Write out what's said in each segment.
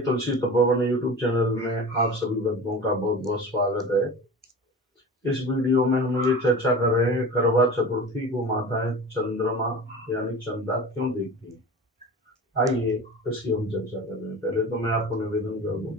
तुलसी Tapovan YouTube channel में आप सभी भक्तों का बहुत बहुत स्वागत है। इस वीडियो में हम ये चर्चा कर रहे हैं कि करवा चतुर्थी को माताएं चंद्रमा यानी चंदा क्यों देखती हैं। आइए इसकी हम चर्चा कर रहे हैं। पहले तो मैं आपको निवेदन कर दूं,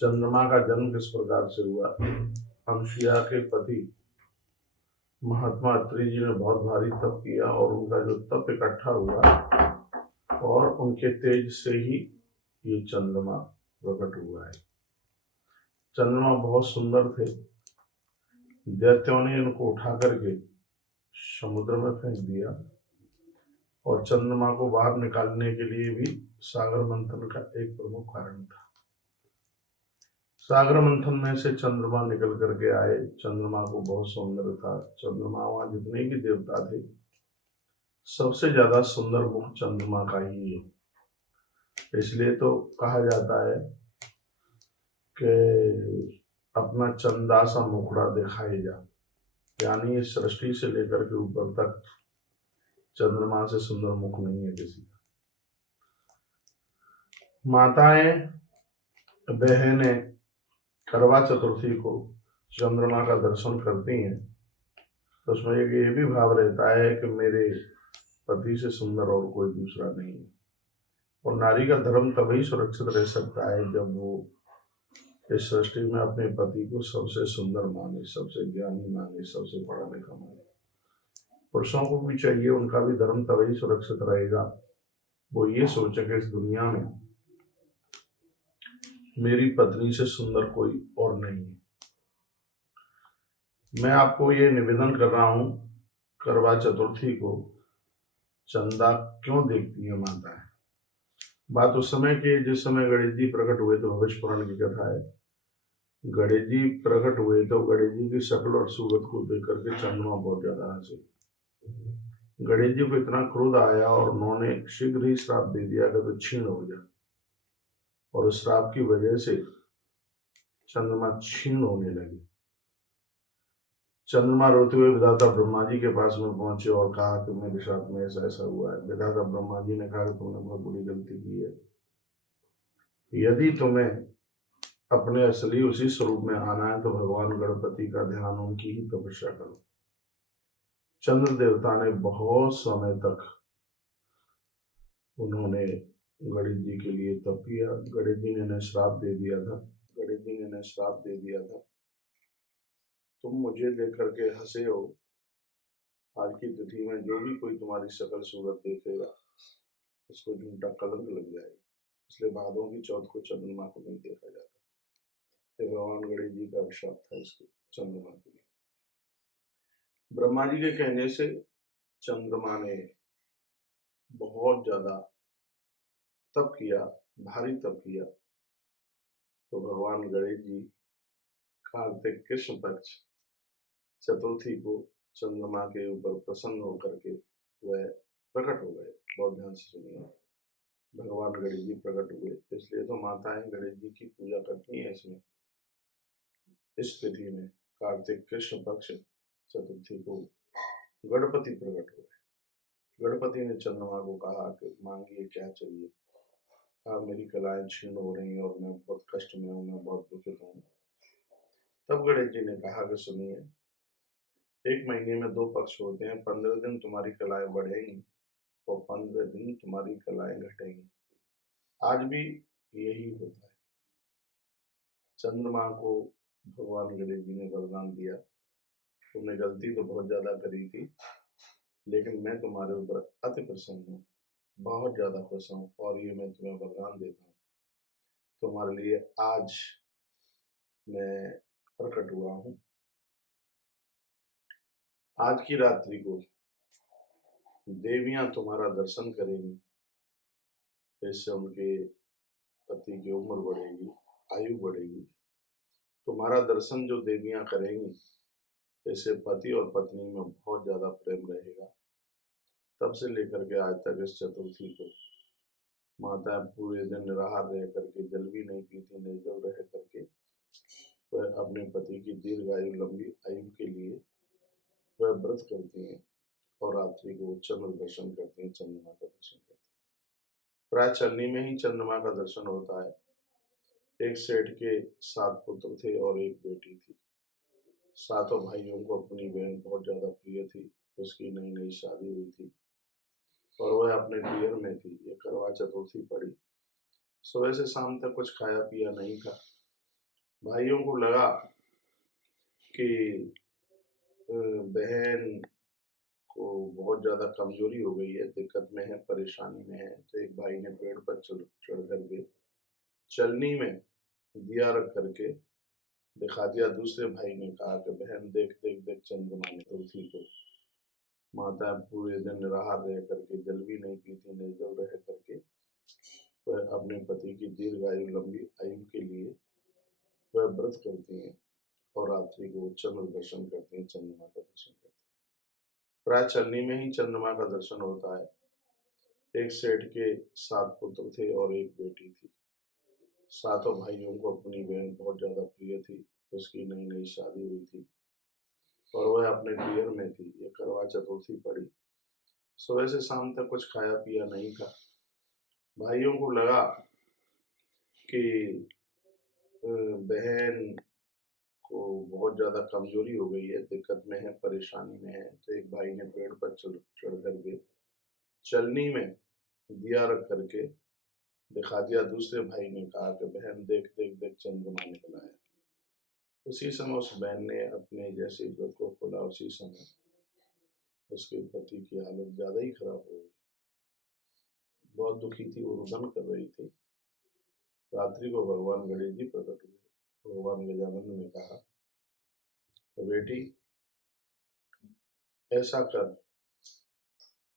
चंद्रमा का जन्म किस प्रकार से हुआ। अनुसुईया के पति महात्मा अत्रि जी ने बहुत भारी तप किया और उनका जो तप इकट्ठा हुआ और उनके तेज से ही ये चंद्रमा प्रकट हुआ है। चंद्रमा बहुत सुंदर थे। दैत्यों ने इनको उठा करके समुद्र में फेंक दिया और चंद्रमा को बाहर निकालने के लिए भी सागर मंथन का एक प्रमुख कारण था। सागर मंथन में से चंद्रमा निकल करके आए। चंद्रमा को बहुत सुंदर था। चंद्रमा वहां जितने भी देवता थे सबसे ज्यादा सुंदर मुख चंद्रमा का ही है। इसलिए तो कहा जाता है कि अपना चंदा सा मुखड़ा दिखाई जा, यानी इस सृष्टि से लेकर के ऊपर तक चंद्रमा से सुंदर मुख नहीं है किसी का। माताएं बहनें करवा चतुर्थी को चंद्रमा का दर्शन करती हैं तो उसमें एक ये भी भाव रहता है कि मेरे पति से सुंदर और कोई दूसरा नहीं है। और नारी का धर्म तभी सुरक्षित रह सकता है जब वो इस सृष्टि में अपने पति को सबसे सुंदर माने, सबसे ज्ञानी माने, सबसे पढ़ा लिखा माने। पुरुषों को भी चाहिए, उनका भी धर्म तभी सुरक्षित रहेगा वो ये सोचे कि इस दुनिया में मेरी पत्नी से सुंदर कोई और नहीं है। मैं आपको ये निवेदन कर रहा हूं, करवा चतुर्थी को चंदा क्यों देखती है माताएं। बात उस समय की जिस समय गणेश जी प्रकट हुए तो भविष्य पुराण की कथा है। गणेश जी प्रकट हुए तो गणेश जी की शक्ल और सूरत को देख करके चंद्रमा बहुत ज्यादा हंसे। गणेश जी को इतना क्रोध आया और उन्होंने शीघ्र ही श्राप दे दिया कि तो क्षीण हो जा, और उस श्राप की वजह से चंद्रमा क्षीण होने लगे। चंद्रमा रोते हुए विधाता ब्रह्मा जी के पास में पहुंचे और कहा कि मेरे साथ में ऐसा ऐसा हुआ है। विधाता ब्रह्मा जी ने कहा कि तुमने बहुत बड़ी गलती की है। यदि तुम्हें अपने असली उसी स्वरूप में आना है तो भगवान गणपति का ध्यान, उनकी ही तपस्या करो। चंद्र देवता ने बहुत समय तक उन्होंने गणेश जी के लिए तप किया। गणेश जी ने इन्हें श्राप दे दिया था। गणेश जी ने इन्हें श्राप दे दिया था, तुम मुझे देख करके हंसे हो, आज की तिथि में जो भी कोई तुम्हारी शकल सूरत देखेगा उसको झूठा कलंक लग जाएगा। इसलिए भादों की चौथ को चंद्रमा को नहीं देखा जाता। ये भगवान गणेश जी का अभिशाप था इसके चंद्रमा के लिए। ब्रह्मा जी के कहने से चंद्रमा ने बहुत ज्यादा तप किया, भारी तप किया। तो भगवान गणेश जी कार्तिक कृष्ण पक्ष चतुर्थी को चंद्रमा के ऊपर प्रसन्न होकर के वह प्रकट हो गए। बहुत ध्यान से सुनिए, भगवान गणेश जी प्रकट हुए। इसलिए तो माताएं गणेश जी की पूजा करती हैं। इसमें इस तिथि में कार्तिक कृष्ण पक्ष चतुर्थी को गणपति प्रकट हुए। गणपति ने चंद्रमा को कहा कि मांगिए क्या चाहिए। कहा मेरी कलाएं क्षीण हो रही हैं और मैं बहुत कष्ट में हूँ, मैं बहुत दुखित हूँ। तब गणेश जी ने कहा कि सुनिए, एक महीने में 2 पक्ष होते हैं। 15 दिन तुम्हारी कलाएं बढ़ेंगी और 15 दिन तुम्हारी कलाएं घटेंगी। आज भी यही होता है। चंद्रमा को भगवान गणेश जी ने वरदान दिया, तुमने गलती तो बहुत ज्यादा करी थी, लेकिन मैं तुम्हारे ऊपर अति प्रसन्न हूँ, बहुत ज्यादा खुश हूँ, और ये मैं तुम्हें वरदान देता हूँ, तुम्हारे लिए आज मैं प्रकट हुआ हूँ। आज की रात्रि को देवियां तुम्हारा दर्शन करेंगी, इससे उनके पति की उम्र बढ़ेगी, आयु बढ़ेगी। तुम्हारा दर्शन जो देवियां करेंगी, इससे पति और पत्नी में बहुत ज्यादा प्रेम रहेगा। तब से लेकर के आज तक इस चतुर्थी को माताएं पूरे दिन निराहार रह करके, जल भी नहीं पीती, निर्जल रह करके वह अपने पति की दीर्घ आयु, लंबी आयु के लिए वह व्रत करती हैं और रात्रि को चंद्र दर्शन करती हैं, चंद्रमा का दर्शन करती हैं। प्राय चलनी में ही चंद्रमा का दर्शन होता है। एक सेठ के 7 पुत्र थे और एक बेटी थी। सातों भाइयों को अपनी बहन बहुत ज्यादा प्रिय थी। उसकी नई नई शादी हुई थी और वह अपने पियर में थी। ये करवा चतुर्थी पड़ी। सुबह से शाम तक कुछ खाया पिया नहीं था। भाइयों को लगा कि बहन को बहुत ज्यादा कमजोरी हो गई है, दिक्कत में है, परेशानी में है। तो एक भाई ने पेड़ पर चढ़ करके चलनी में दिया रख करके दिखा दिया। दूसरे भाई ने कहा कि बहन देख देख देख चंद्रमा ने तुलसी को। माता पूरे दिन निराहार रह करके, जल भी नहीं पीती, निर्जल रह करके वह अपने पति की दीर्घायु, लंबी आयु के लिए वह व्रत करती हैं और रात्रि को चंद्र दर्शन करती हैं, चंद्रमा का दर्शन करती हैं। प्राय चलनी में ही चंद्रमा का दर्शन होता है। एक सेठ के 7 पुत्र थे और एक बेटी थी। सातों भाइयों को अपनी बहन बहुत ज्यादा प्रिय थी। उसकी नई नई शादी हुई थी और वह अपने पियर में थी। ये करवा चतुर्थी पड़ी। सुबह से शाम तक कुछ खाया पिया नहीं था। भाइयों को लगा कि बहन को बहुत ज्यादा कमजोरी हो गई है, दिक्कत में है, परेशानी में है। तो एक भाई ने पेड़ पर चढ़ करके चलनी में दिया रख करके दिखा दिया। दूसरे भाई ने कहा कि बहन देख देख देख चंद्रमा निकला है। उसी समय उस बहन ने अपने जैसे व्रत को खोला, उसी समय उसके पति की हालत ज्यादा ही खराब हो गई। बहुत दुखी थी, वो रुदन कर रही थी। रात्रि को भगवान गणेश जी प्रकट हुए। भगवान गजानन ने कहा, तो बेटी ऐसा कर,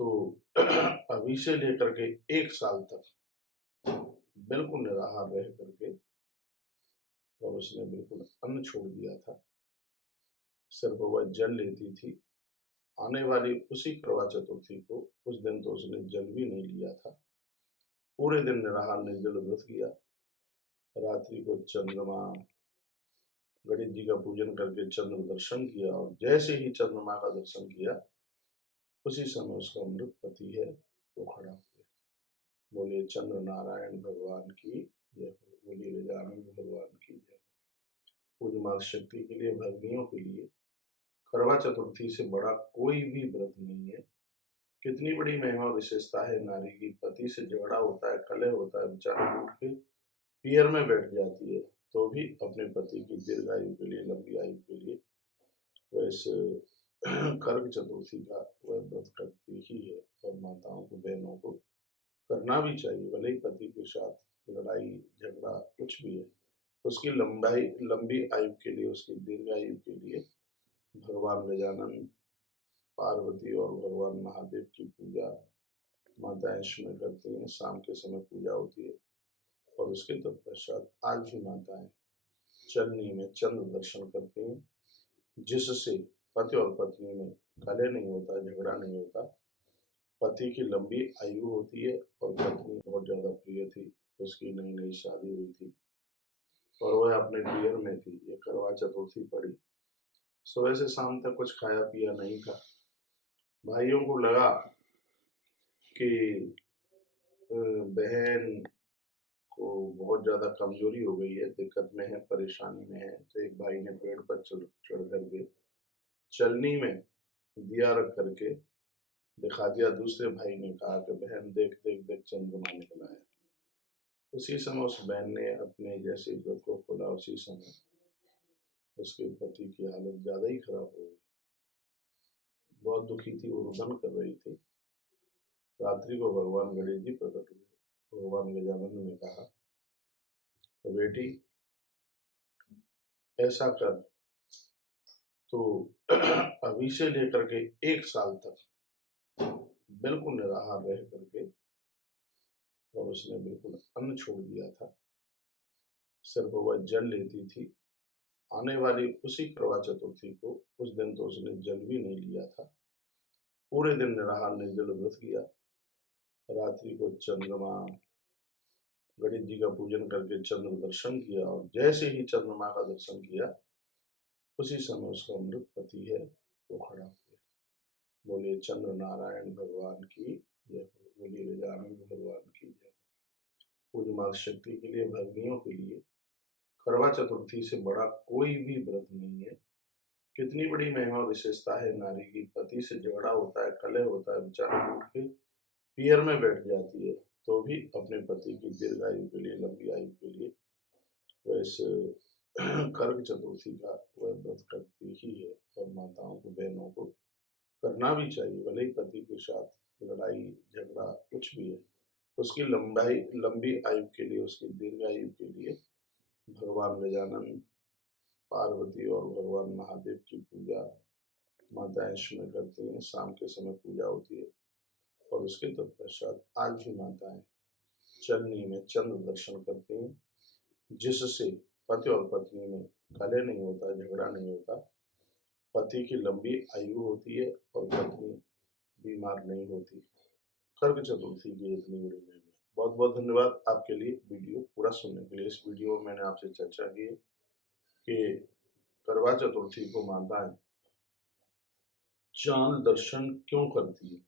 तो अभी से लेकर के 1 साल तक बिल्कुल निराहार रह करके, और उसने बिल्कुल अन्न छोड़ दिया था। सिर्फ वह जल लेती थी। आने वाली उसी करवा चतुर्थी को, उस दिन तो उसने जल भी नहीं लिया था। पूरे दिन निराहार निर्जल व्रत किया। रात्रि को चंद्रमा, गणेश जी का पूजन करके चंद्र दर्शन किया और जैसे ही चंद्रमा का दर्शन किया, उसी समय उसका मृत पति है वो खड़ा हुआ। बोले चंद्र नारायण भगवान की जय हो। बोले गजानन भगवान की जय हो। पूज्य माता शक्ति के लिए, भगनियों के लिए करवा चतुर्थी से बड़ा कोई भी व्रत नहीं है। कितनी बड़ी महिमा विशेषता है नारी की। पति से झगड़ा होता है, कलह होता है, बेचारी उठ के पियर में बैठ जाती है, तो भी अपने पति की दीर्घायु के लिए, लंबी आयु के लिए वह इस कर्क चतुर्थी का वह व्रत करती ही है। और माताओं को, बहनों को करना भी चाहिए। भले ही पति के साथ लड़ाई झगड़ा कुछ भी है, उसकी लंबी आयु के लिए, उसकी दीर्घायु के लिए भगवान गजानन, पार्वती और भगवान महादेव की पूजा माताएं इसमें करती हैं। शाम के समय पूजा होती है और उसके तत्पश्चात आज भी माताएं चलनी में चंद्र दर्शन करती हैं, जिससे पति और पत्नी में कलह नहीं होता, झगड़ा नहीं होता। पति की लंबी आयु होती है और पत्नी बहुत ज्यादा प्रिय थी। उसकी नई नई शादी हुई थी और वह अपने पियर में थी। ये करवा चतुर्थी पड़ी। सुबह से शाम तक कुछ खाया पिया नहीं था। भाइयों को लगा कि बहन को बहुत ज्यादा कमजोरी हो गई है, दिक्कत में है, परेशानी में है। तो एक भाई ने पेड़ पर चढ़ करके चलनी में दिया रख करके दिखा दिया। दूसरे भाई ने कहा कि बहन देख देख देख चंद्रमा निकला है। उसी समय उस बहन ने अपने जैसे व्रत को खोला, उसी समय उसके पति की हालत ज्यादा ही खराब हो गई। बहुत दुखी थी, वो रुदन कर रही थी। रात्रि को भगवान गणेश जी प्रकट हुए। भगवान गजानन ने कहा, तो बेटी ऐसा कर, तो अभी से लेकर के 1 साल तक बिल्कुल निराहार रह करके, और उसने बिल्कुल अन्न छोड़ दिया था। सिर्फ वह जल लेती थी। आने वाली उसी करवा चतुर्थी को, उस दिन तो उसने जल भी नहीं लिया था। पूरे दिन निराहार निर्जल व्रत किया। रात्रि को चंद्रमा, गणेश जी का पूजन करके चंद्र दर्शन किया और जैसे ही चंद्रमा का दर्शन किया, उसी समय उसका मृत पति है वो खड़ा हुआ। बोले चंद्र नारायण भगवान की जय हो। बोले गजानन भगवान की जय हो। पूज्य माता शक्ति के लिए, भगिनियों के लिए करवा चतुर्थी से बड़ा कोई भी व्रत नहीं है। कितनी बड़ी महिमा विशेषता है नारी की। पति से झगड़ा होता है, कलह होता है, बेचारा उठ के पीयर में बैठ जाती है, तो भी अपने पति की दीर्घायु के लिए, लंबी आयु के लिए वैसे कर्क चतुर्थी का वह व्रत करती ही है। और माताओं को, बहनों को करना भी चाहिए, भले ही पति के साथ लड़ाई झगड़ा कुछ भी है, उसकी लंबी आयु के लिए, उसकी दीर्घायु के लिए भगवान गजानन, पार्वती और भगवान महादेव की पूजा माताएं इसमें करती हैं। शाम के समय पूजा होती है और उसके तत्पश्चात आज भी माताएं चलनी में चंद्र दर्शन करती हैं, जिससे पति और पत्नी में कलह नहीं होता, झगड़ा नहीं होता, पति की लंबी आयु होती है और पत्नी बीमार नहीं होती। कर्क चतुर्थी की इतनी बड़ी महिमा है। बहुत बहुत धन्यवाद आपके लिए वीडियो पूरा सुनने के लिए। इस वीडियो में मैंने आपसे चर्चा की है कि करवा चतुर्थी को माताएं चांद दर्शन क्यों करती है,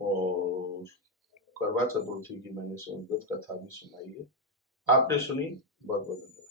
और करवा चतुर्थी की मैंने व्रत कथा भी सुनाई है, आपने सुनी। बहुत बहुत धन्यवाद।